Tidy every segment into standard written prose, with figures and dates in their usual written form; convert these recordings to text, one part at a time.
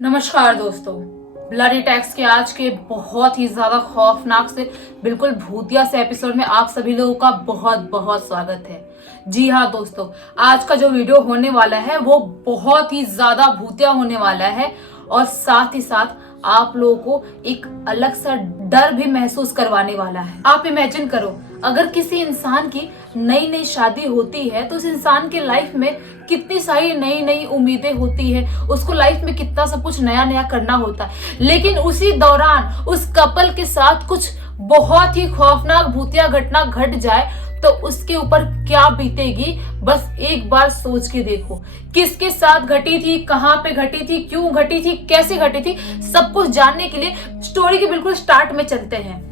नमस्कार दोस्तों। Bloody tax के आज के बहुत ही ज्यादा खौफनाक से बिल्कुल भूतिया से एपिसोड में आप सभी लोगों का बहुत बहुत स्वागत है। जी हाँ दोस्तों, आज का जो वीडियो होने वाला है वो बहुत ही ज्यादा भूतिया होने वाला है और साथ ही साथ आप लोगों को एक अलग सा डर भी महसूस करवाने वाला है। आप इमेजिन करो, अगर किसी इंसान की नई नई शादी होती है तो उस इंसान के लाइफ में कितनी सारी नई नई उम्मीदें होती है, उसको लाइफ में कितना सब कुछ नया नया करना होता है, लेकिन उसी दौरान उस कपल के साथ कुछ बहुत ही खौफनाक भूतिया घटना घट जाए तो उसके ऊपर क्या बीतेगी बस एक बार सोच के देखो। किसके साथ घटी थी, कहां पे घटी थी, क्यों घटी थी, कैसे घटी थी, सब कुछ जानने के लिए स्टोरी के बिल्कुल स्टार्ट में चलते हैं।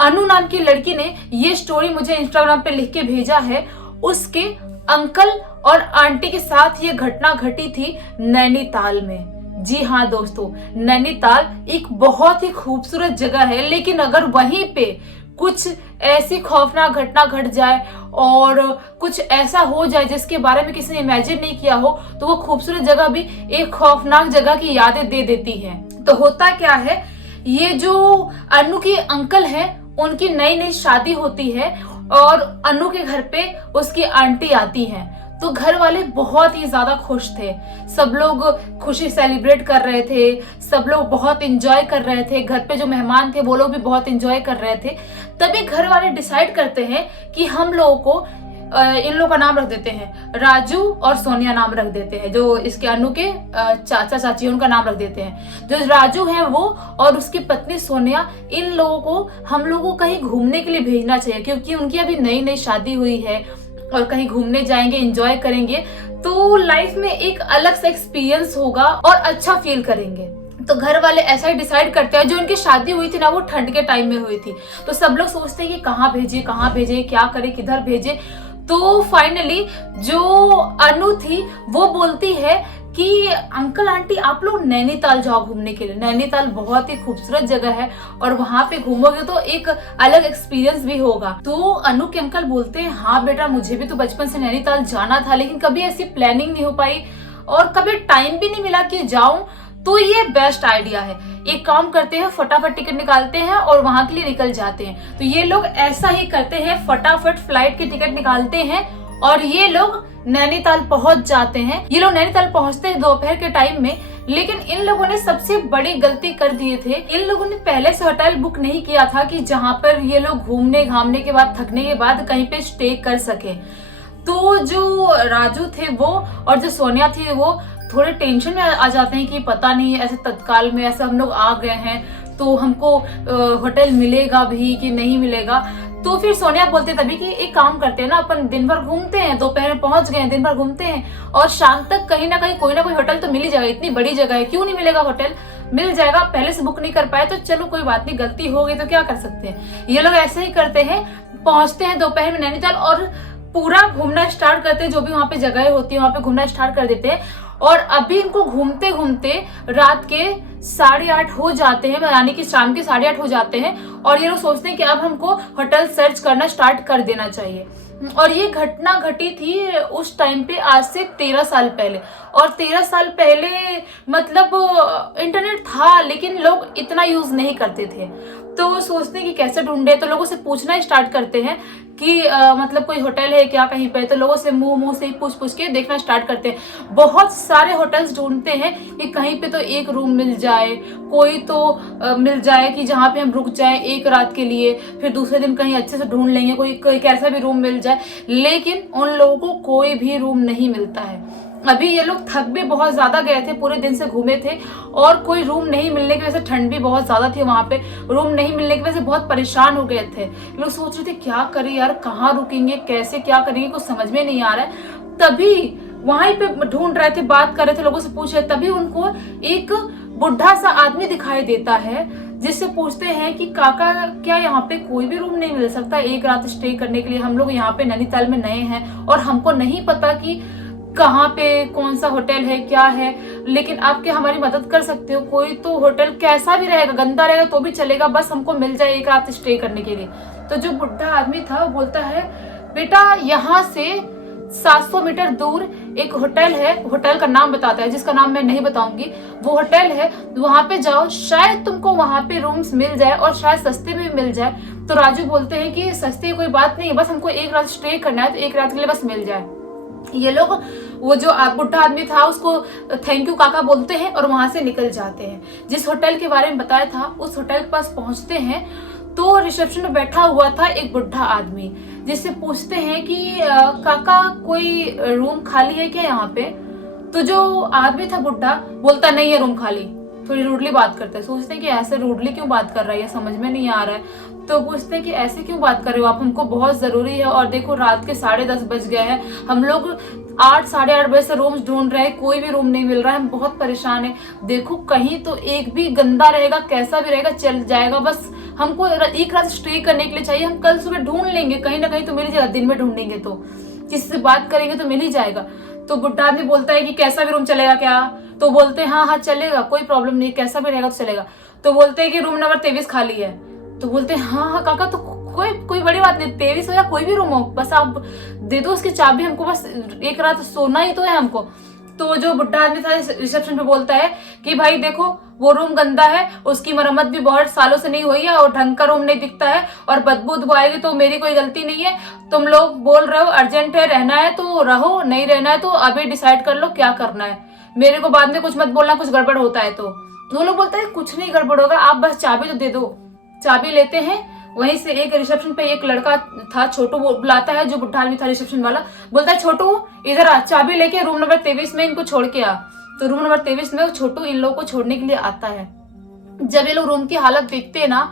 अनु नाम की लड़की ने ये स्टोरी मुझे इंस्टाग्राम पे लिख के भेजा है। उसके अंकल और आंटी के साथ ये घटना घटी थी नैनीताल में। जी हाँ दोस्तों, नैनीताल एक बहुत ही खूबसूरत जगह है, लेकिन अगर वहीं पे कुछ ऐसी खौफनाक घटना घट जाए और कुछ ऐसा हो जाए जिसके बारे में किसी ने इमेजिन नहीं किया हो तो वो खूबसूरत जगह भी एक खौफनाक जगह की यादें दे देती है। तो होता क्या है, ये जो अनु के अंकल हैं उनकी नई नई शादी होती है और अनु के घर पे उसकी आंटी आती है। तो घर वाले बहुत ही ज्यादा खुश थे, सब लोग खुशी सेलिब्रेट कर रहे थे, सब लोग बहुत एंजॉय कर रहे थे, घर पे जो मेहमान थे वो लोग भी बहुत एंजॉय कर रहे थे। तभी घर वाले डिसाइड करते हैं कि हम लोगों को इन लोगों का नाम रख देते हैं, राजू और सोनिया नाम रख देते हैं। जो इसके अनु के चाचा चाची उनका नाम रख देते हैं। जो राजू है वो और उसकी पत्नी सोनिया, इन लोगों को हम लोगों को कहीं घूमने के लिए भेजना चाहिए, क्योंकि उनकी अभी नई नई शादी हुई है और कहीं घूमने जाएंगे, एंजॉय करेंगे तो लाइफ में एक अलग सा एक्सपीरियंस होगा और अच्छा फील करेंगे। तो घर वाले ऐसा ही डिसाइड करते हैं। जो उनकी शादी हुई थी ना वो ठंड के टाइम में हुई थी, तो सब लोग सोचते हैं कि कहाँ भेजे, क्या करे, किधर भेजे। तो फाइनली जो अनु थी वो बोलती है कि अंकल आंटी आप लोग नैनीताल जाओ घूमने के लिए। नैनीताल बहुत ही खूबसूरत जगह है और वहां पे घूमोगे तो एक अलग एक्सपीरियंस भी होगा। तो अनु के अंकल बोलते हैं हाँ बेटा, मुझे भी तो बचपन से नैनीताल जाना था, लेकिन कभी ऐसी प्लानिंग नहीं हो पाई और कभी टाइम भी नहीं मिला कि जाऊं। तो ये बेस्ट आइडिया है, एक काम करते हैं, फटाफट टिकट निकालते हैं और वहां के लिए निकल जाते हैं। तो ये लोग ऐसा ही करते हैं, फटाफट फ्लाइट की टिकट निकालते हैं और ये लोग नैनीताल पहुंच जाते हैं। ये लोग नैनीताल पहुंचते हैं दोपहर के टाइम में, लेकिन इन लोगों ने सबसे बड़ी गलती कर दिए थे। इन लोगों ने पहले से होटल बुक नहीं किया था कि जहां पर ये लोग घूमने घामने के बाद, थकने के बाद कहीं पे स्टे कर सके। तो जो राजू थे वो और जो सोनिया थी वो थोड़े टेंशन में आ जाते हैं कि पता नहीं ऐसे तत्काल में ऐसे हम लोग आ गए हैं तो हमको होटल मिलेगा भी कि नहीं मिलेगा। तो फिर सोनिया बोलते तभी कि एक काम करते हैं ना, अपन दिन भर घूमते हैं, दोपहर में पहुंच गए, दिन भर घूमते हैं और शाम तक कहीं ना कहीं कोई ना कोई होटल तो मिल ही जाएगा। इतनी बड़ी जगह है, क्यों नहीं मिलेगा होटल, मिल जाएगा। पहले से बुक नहीं कर पाए तो चलो कोई बात नहीं, गलती हो गई तो क्या कर सकते हैं। ये लोग ऐसे ही करते हैं, पहुंचते हैं दोपहर में नैनीताल और पूरा घूमना स्टार्ट करते हैं। जो भी वहां पे जगह होती है वहां पे घूमना स्टार्ट कर देते हैं और अभी इनको घूमते घूमते रात के 8:30 हो जाते हैं, यानी कि शाम के 8:30 हो जाते हैं और ये लोग सोचते हैं कि अब हमको होटल सर्च करना स्टार्ट कर देना चाहिए। और ये घटना घटी थी उस टाइम पे आज से 13 साल पहले। और 13 साल पहले मतलब इंटरनेट था लेकिन लोग इतना यूज नहीं करते थे। तो सोचते हैं कि कैसे ढूंढे, तो लोगों से पूछना स्टार्ट करते हैं कि मतलब कोई होटल है क्या कहीं पे। तो लोगों से मुंह से पूछ के देखना स्टार्ट करते हैं। बहुत सारे होटल्स ढूंढते हैं कि कहीं पे तो एक रूम मिल जाए, कोई तो मिल जाए कि जहाँ पे हम रुक जाए एक रात के लिए, फिर दूसरे दिन कहीं अच्छे से ढूंढ लेंगे, कोई कैसा भी रूम मिल जाए। लेकिन उन लोगों को कोई भी रूम नहीं मिलता है। अभी ये लोग थक भी बहुत ज्यादा गए थे, पूरे दिन से घूमे थे और कोई रूम नहीं मिलने की वजह से, ठंड भी बहुत ज्यादा थी वहां पे, रूम नहीं मिलने की वजह से बहुत परेशान हो गए थे। लोग सोच रहे थे क्या करें यार, कहाँ रुकेंगे, कैसे क्या करेंगे, कुछ समझ में नहीं आ रहा है। तभी वहीं पे ढूंढ रहे थे, बात कर रहे थे, लोगों से पूछ रहे, तभी उनको एक बुढ़ा सा आदमी दिखाई देता है जिससे पूछते हैं कि काका क्या यहाँ पे कोई भी रूम नहीं मिल सकता एक रात स्टे करने के लिए? हम लोग यहाँ पे नैनीताल में नए हैं और हमको नहीं पता कि कहाँ पे कौन सा होटल है क्या है, लेकिन आप क्या हमारी मदद कर सकते हो? कोई तो होटल कैसा भी रहेगा, गंदा रहेगा तो भी चलेगा, बस हमको मिल जाए एक रात स्टे करने के लिए। तो जो बुढ़ा आदमी था वो बोलता है बेटा यहाँ से 700 मीटर दूर एक होटल है, होटल का नाम बताता है जिसका नाम मैं नहीं बताऊंगी, वो होटल है, वहां पे जाओ, शायद तुमको वहां पे रूम्स मिल जाए और शायद सस्ते में भी मिल जाए। तो राजू बोलते हैं कि सस्ती कोई बात नहीं है, बस हमको एक रात स्टे करना है, तो एक रात के लिए बस मिल जाए। ये लोग वो जो बुढ़ा आदमी था उसको थैंक यू काका बोलते हैं और वहां से निकल जाते हैं। जिस होटल के बारे में बताया था उस होटल के पास पहुंचते हैं तो रिसेप्शन में बैठा हुआ था एक बुढ़ा आदमी, जिससे पूछते हैं कि काका कोई रूम खाली है क्या यहाँ पे? तो जो आदमी था बुढ़ा बोलता नहीं है रूम खाली। थोड़ी रूडली बात करते हैं, सोचते हैं कि ऐसे रूडली क्यों बात कर रहा है, ये समझ में नहीं आ रहा है। तो पूछते हैं कि ऐसे क्यों बात कर रहे हो आप, हमको बहुत जरूरी है और देखो रात के 10:30 बज गए हैं, हम लोग 8 साढ़े 8 बजे से रूम ढूंढ रहे हैं, कोई भी रूम नहीं मिल रहा है, हम बहुत परेशान है। देखो कहीं तो एक भी गंदा रहेगा, कैसा भी रहेगा चल जाएगा, बस हमको एक रात स्टे करने के लिए चाहिए, हम कल सुबह ढूंढ लेंगे, कहीं ना कहीं तो मिल जाएगा, दिन में ढूंढेंगे तो किसी से बात करेंगे तो मिल ही जाएगा। तो बुड्ढा आदमी बोलता है कि कैसा भी रूम चलेगा क्या? तो बोलते हैं हाँ हाँ चलेगा, कोई प्रॉब्लम नहीं, कैसा भी रहेगा तो चलेगा। तो बोलते हैं कि रूम नंबर 23 खाली है। तो बोलते हैं हाँ हाँ काका, तो कोई बड़ी बात नहीं, 23 हो या कोई भी रूम हो, बस आप दे दो उसकी चाबी, हमको बस एक रात सोना ही तो है हमको। तो जो बुढ़ा आदमी था रिसेप्शन पे बोलता है कि भाई देखो वो रूम गंदा है, उसकी मरम्मत भी बहुत सालों से नहीं हुई है और ढंग का रूम नहीं दिखता है और बदबू आएगी तो मेरी कोई गलती नहीं है, तुम लोग बोल रहे हो अर्जेंट है, रहना है तो रहो, नहीं रहना है तो अभी डिसाइड कर लो क्या करना है, मेरे को बाद में कुछ मत बोलना कुछ गड़बड़ होता है। तो वो लोग बोलते हैं कुछ नहीं गड़बड़ होगा, आप बस चाबी तो दे दो। चाबी लेते हैं, वहीं से एक रिसेप्शन पे एक लड़का था छोटू, वो बुलाता है, जो बुढ़ा आदमी था रिसेप्शन वाला, बोलता है छोटू इधर आ, चाबी लेके रूम नंबर 23 में इनको छोड़ के आ। तो रूम नंबर 23 में वो छोटू इन लोगों को छोड़ने के लिए आता है। जब ये लोग रूम की हालत देखते हैं ना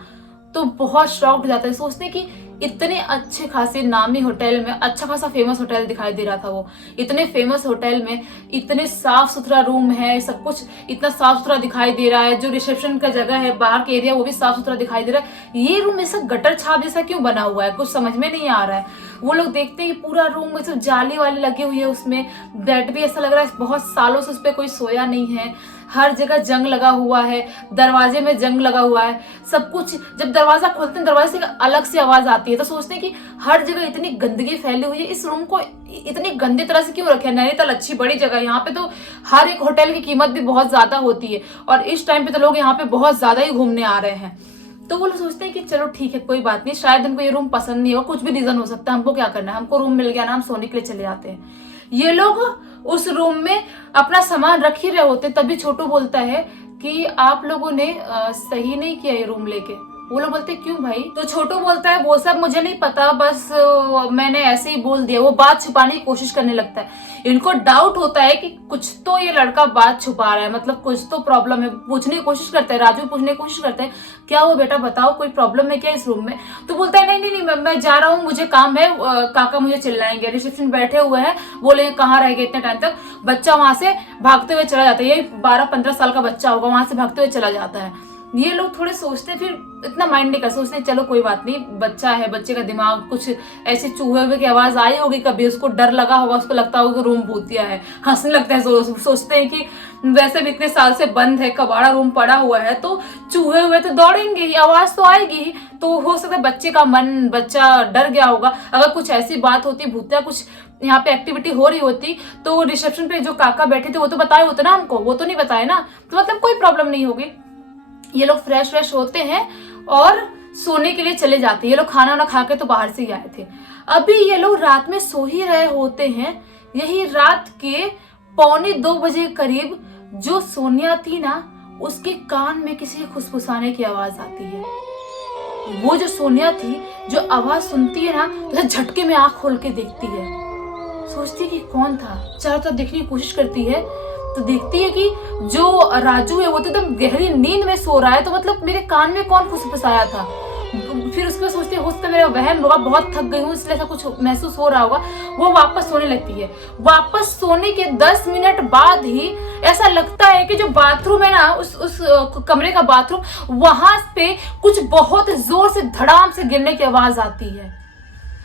तो बहुत शॉक्ड हो जाते हैं, सोचते हैं कि इतने अच्छे खासे नामी होटल में, अच्छा खासा फेमस होटल दिखाई दे रहा था वो, इतने फेमस होटल में इतने साफ सुथरा रूम है, सब कुछ इतना साफ सुथरा दिखाई दे रहा है, जो रिसेप्शन का जगह है बाहर के एरिया वो भी साफ सुथरा दिखाई दे रहा है, ये रूम ऐसा गटर छाप जैसा क्यों बना हुआ है, कुछ समझ में नहीं आ रहा है। वो लोग देखते हैं पूरा रूम में सिर्फ जाली वाली लगी हुई है, उसमें बेड भी ऐसा लग रहा है बहुत सालों से उस पर कोई सोया नहीं है, हर जगह जंग लगा हुआ है, दरवाजे में जंग लगा हुआ है, सब कुछ। जब दरवाजा खोलते हैं दरवाजे से अलग से आवाज आती है, तो सोचते हैं कि हर जगह इतनी गंदगी फैली हुई है, इस रूम को इतनी गंदी तरह से क्यों रखे है। नैनीताल अच्छी बड़ी जगह है, यहाँ पे तो हर एक होटल की कीमत भी बहुत ज्यादा होती है और इस टाइम पे तो लोग यहाँ पे बहुत ज्यादा ही घूमने आ रहे हैं। तो वो लोग सोचते हैं कि चलो ठीक है कोई बात नहीं, शायद उनको ये रूम पसंद नहीं हो, कुछ भी रीजन हो सकता है, हमको क्या करना है, हमको रूम मिल गया ना, हम सोने के लिए चले जाते हैं। ये लोग उस रूम में अपना सामान रख ही रहे होते, तभी छोटू बोलता है कि आप लोगों ने सही नहीं किया ये रूम लेके। वो लोग बोलते क्यों भाई? तो छोटू बोलता है वो सब मुझे नहीं पता, बस मैंने ऐसे ही बोल दिया। वो बात छुपाने की कोशिश करने लगता है, इनको डाउट होता है कि कुछ तो ये लड़का बात छुपा रहा है, मतलब कुछ तो प्रॉब्लम है। पूछने की कोशिश करते हैं, राजू पूछने की कोशिश करते हैं क्या हुआ बेटा बताओ, कोई प्रॉब्लम है क्या इस रूम में? तो बोलता है नहीं नहीं नहीं मैं जा रहा हूँ, मुझे काम है, काका मुझे चिल्लाएंगे। रिसेप्शन बैठे हुए हैं, बोले कहाँ रहेंगे इतने टाइम तक? बच्चा वहां से भागते हुए चला जाता है, ये 12-15 साल का बच्चा होगा, वहां से भागते हुए चला जाता है। ये लोग थोड़े सोचते फिर इतना माइंड नहीं कर, सोचते चलो कोई बात नहीं, बच्चा है, बच्चे का दिमाग, कुछ ऐसे चूहे हुए की आवाज आई होगी कभी, उसको डर लगा होगा, उसको लगता होगा कि रूम भूतिया है, हंसने लगता है। सोचते हैं कि वैसे भी इतने साल से बंद है, कबाड़ा रूम पड़ा हुआ है, तो चूहे हुए तो दौड़ेंगे ही, आवाज तो आएगी ही, तो हो सकता है बच्चे का मन, बच्चा डर गया होगा। अगर कुछ ऐसी बात होती, भूतिया कुछ यहाँ पे एक्टिविटी हो रही होती, तो रिसेप्शन पे जो काका बैठे थे वो तो बताए होते ना हमको, वो तो नहीं बताए ना, तो मतलब कोई प्रॉब्लम नहीं होगी। ये लोग फ्रेश होते हैं और सोने के लिए चले जाते हैं। ये लोग खाना वाना खा के तो बाहर से ही आए थे, अभी ये लोग रात में सो ही रहे होते हैं। यही रात के 1:45 बजे करीब जो सोनिया थी ना, उसके कान में किसी के फुसफुसाने की आवाज आती है। वो जो सोनिया थी, जो आवाज सुनती है ना, तो झटके में आंख खोल के देखती है, सोचती है कि कौन था, चारों तरफ देखने की कोशिश करती है, तो देखती है कि जो राजू है वो तो एकदम गहरी नींद में सो रहा है, तो मतलब मेरे कान में कौन फुसफुसाया था। फिर उसके बाद सोचती है हो सकता है मेरा वहम होगा, बहुत थक गई हूँ इसलिए ऐसा कुछ महसूस हो रहा होगा। वो वापस सोने लगती है। वापस सोने के 10 मिनट बाद ही ऐसा लगता है कि जो बाथरूम है ना, उस कमरे का बाथरूम, वहां पे कुछ बहुत जोर से धड़ाम से गिरने की आवाज आती है।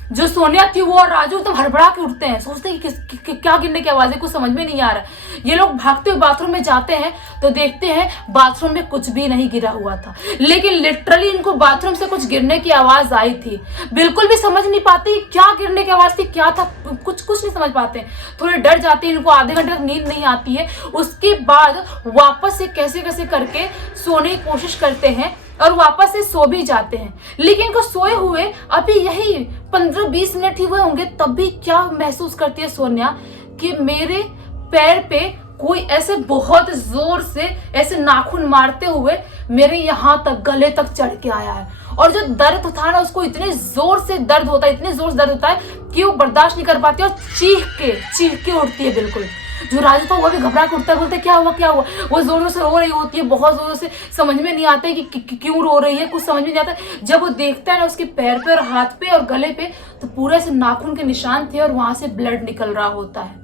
जो सोनिया थी वो और राजू तो हड़बड़ा के उठते हैं, सोचते हैं कि क्या गिरने की आवाज है, कुछ समझ में नहीं आ रहा है। ये लोग भागते हुए बाथरूम में जाते हैं तो देखते हैं बाथरूम में कुछ भी नहीं गिरा हुआ था, लेकिन लिटरली इनको बाथरूम से कुछ गिरने की आवाज आई थी। बिल्कुल भी समझ नहीं पाती क्या गिरने की आवाज थी, क्या था, कुछ नहीं समझ पाते। थोड़े डर जाते हैं, इनको आधे घंटे तक नींद नहीं आती है। उसके बाद वापस से कैसे कैसे करके सोने की कोशिश करते हैं और वापस से सो भी जाते हैं। लेकिन इनको सोए हुए अभी यही 15-20 मिनट ही हुए होंगे, तब भी क्या महसूस करती है सोनिया कि मेरे पैर पे कोई ऐसे बहुत जोर से ऐसे नाखून मारते हुए मेरे यहाँ तक गले तक चढ़ के आया है। और जो दर्द था ना, उसको इतने जोर से दर्द होता है, इतने जोर से दर्द होता है कि वो बर्दाश्त नहीं कर पाती और चीख के उठती है। बिल्कुल जो राजू था वो भी घबरा के उठता है, बोलते क्या हुआ। वो जोर जोर से रो रही होती है, बहुत जोर से, समझ में नहीं आता है कि क्यों रो रही है, कुछ समझ में नहीं आता। जब वो देखता है ना उसके पैर पे और हाथ पे और गले पे, तो पूरे से नाखून के निशान थे और वहां से ब्लड निकल रहा होता है।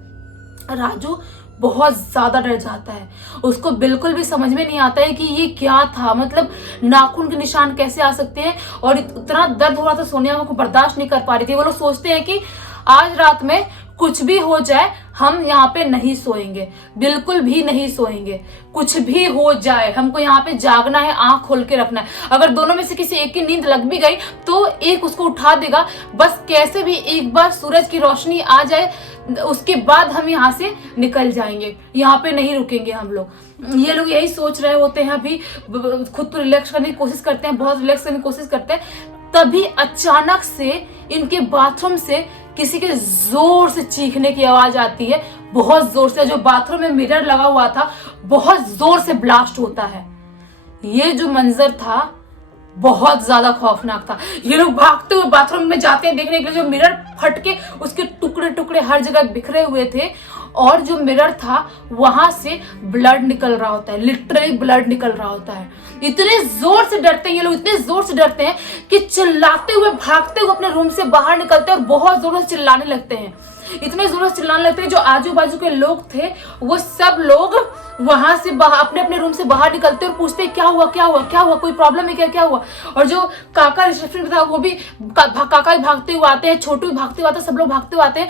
राजू बहुत ज्यादा डर जाता है, उसको बिल्कुल भी समझ में नहीं आता है कि ये क्या था, मतलब नाखून के निशान कैसे आ सकते हैं। और इतना दर्द हो रहा था, सोनिया को बर्दाश्त नहीं कर पा रही थी। वो लोग सोचते हैं कि आज रात में कुछ भी हो जाए हम यहाँ पे नहीं सोएंगे, बिल्कुल भी नहीं सोएंगे। कुछ भी हो जाए हमको यहाँ पे जागना है, आंख खोल के रखना है। अगर दोनों में से किसी एक की नींद लग भी गई तो एक उसको उठा देगा, बस कैसे भी एक बार सूरज की रोशनी आ जाए, उसके बाद हम यहाँ से निकल जाएंगे, यहाँ पे नहीं रुकेंगे हम लोग। ये लोग यही सोच रहे होते हैं, अभी खुद को रिलैक्स करने की कोशिश करते हैं, बहुत रिलैक्स करने की कोशिश करते हैं। तभी अचानक से इनके बाथरूम से किसी के जोर से चीखने की आवाज आती है, बहुत जोर से। जो बाथरूम में मिरर लगा हुआ था बहुत जोर से ब्लास्ट होता है। ये जो मंजर था बहुत ज्यादा खौफनाक था। ये लोग भागते हुए बाथरूम में जाते हैं देखने के लिए, जो मिरर फट के उसके टुकड़े टुकड़े हर जगह बिखरे हुए थे और जो मिरर था वहां से ब्लड निकल रहा होता है, लिटरली ब्लड निकल रहा होता है। इतने जोर से डरते हैं ये लोग, इतने जोर से डरते हैं कि चिल्लाते हुए भागते हुए अपने रूम से बाहर निकलते हैं और बहुत जोरों से चिल्लाने लगते हैं। इतने जोरों से चिल्लाने लगते हैं, जो आजू बाजू के लोग थे वो सब लोग वहां से अपने अपने रूम से बाहर निकलते और पूछते क्या हुआ, कोई प्रॉब्लम है क्या हुआ। और जो काका रिसेप्शन पे था वो भी काका भी भागते हुए आते हैं, छोटू भी भागते हुए आते हैं, सब लोग भागते हुए आते हैं,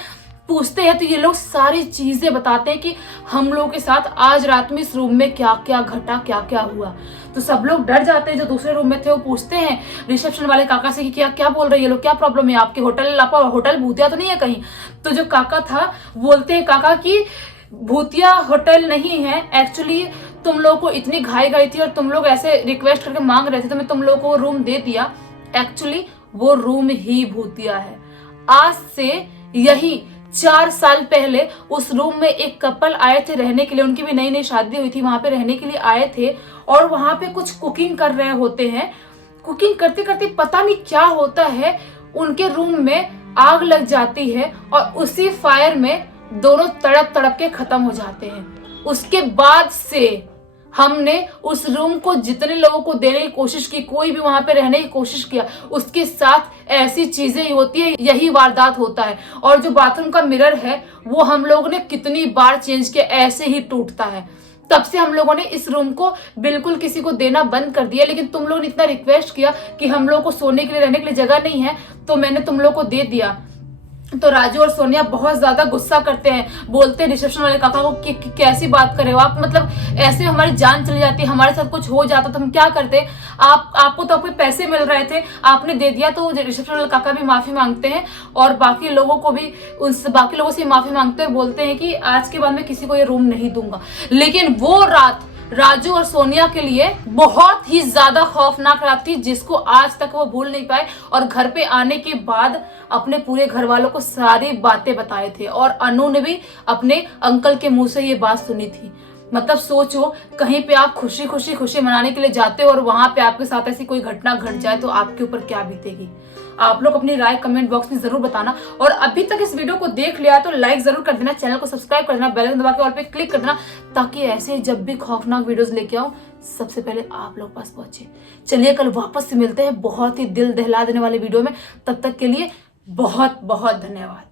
पूछते हैं। तो ये लोग सारी चीजें बताते हैं कि हम लोगों के साथ आज रात में इस रूम में क्या क्या घटा, क्या क्या हुआ। तो सब लोग डर जाते हैं। जो दूसरे रूम में थे वो पूछते हैं रिसेप्शन वाले काका से कि क्या बोल रहे हैं ये लोग, क्या प्रॉब्लम है आपके होटल भूतिया तो नहीं है कहीं। तो जो काका था बोलते हैं काका की भूतिया होटल नहीं है, एक्चुअली तुम लोगों को इतनी घाई गई थी और तुम लोग ऐसे रिक्वेस्ट करके मांग रहे थे तो मैं तुम लोगों को रूम दे दिया। एक्चुअली वो रूम ही भूतिया है। आज से यही 4 साल पहले उस रूम में एक कपल आए थे रहने के लिए, उनकी भी नई शादी हुई थी, वहां पे रहने के लिए आए थे और वहां पे कुछ कुकिंग कर रहे होते हैं। कुकिंग करते करते पता नहीं क्या होता है, उनके रूम में आग लग जाती है और उसी फायर में दोनों तड़प के खत्म हो जाते हैं। उसके बाद से हमने उस रूम को जितने लोगों को देने की कोशिश की, कोई भी वहां पे रहने की कोशिश किया, उसके साथ ऐसी चीजें ही होती है, यही वारदात होता है। और जो बाथरूम का मिरर है वो हम लोगों ने कितनी बार चेंज किया, ऐसे ही टूटता है। तब से हम लोगों ने इस रूम को बिल्कुल किसी को देना बंद कर दिया। लेकिन तुम लोगों ने इतना रिक्वेस्ट किया कि हम लोगों को सोने के लिए रहने के लिए जगह नहीं है, तो मैंने तुम लोगों को दे दिया। तो राजू और सोनिया बहुत ज्यादा गुस्सा करते हैं, बोलते हैं रिसेप्शन वाले काका को कि कैसी बात कर रहे हो आप, मतलब ऐसे हमारी जान चली जाती है, हमारे साथ कुछ हो जाता तो हम क्या करते। आपको तो आपके पैसे मिल रहे थे, आपने दे दिया। तो रिसेप्शन वाले काका भी माफी मांगते हैं और बाकी लोगों से माफी मांगते हैं और बोलते हैं कि आज के बाद मैं किसी को ये रूम नहीं दूंगा। लेकिन वो रात राजू और सोनिया के लिए बहुत ही ज्यादा खौफनाक रात थी, जिसको आज तक वो भूल नहीं पाए। और घर पे आने के बाद अपने पूरे घर वालों को सारी बातें बताए थे और अनु ने भी अपने अंकल के मुंह से ये बात सुनी थी। मतलब सोचो, कहीं पे आप खुशी मनाने के लिए जाते हो और वहां पे आपके साथ ऐसी कोई घटना घट जाए तो आपके ऊपर क्या बीतेगी। आप लोग अपनी राय कमेंट बॉक्स में जरूर बताना। और अभी तक इस वीडियो को देख लिया तो लाइक जरूर कर देना, चैनल को सब्सक्राइब कर देना, बेल आइकन दबा के ऑल पे क्लिक कर देना, ताकि ऐसे जब भी खौफनाक वीडियोस लेके आऊं सबसे पहले आप लोग पास पहुंचे। चलिए कल वापस से मिलते हैं बहुत ही दिल दहला देने वाले वीडियो में। तब तक के लिए बहुत बहुत धन्यवाद।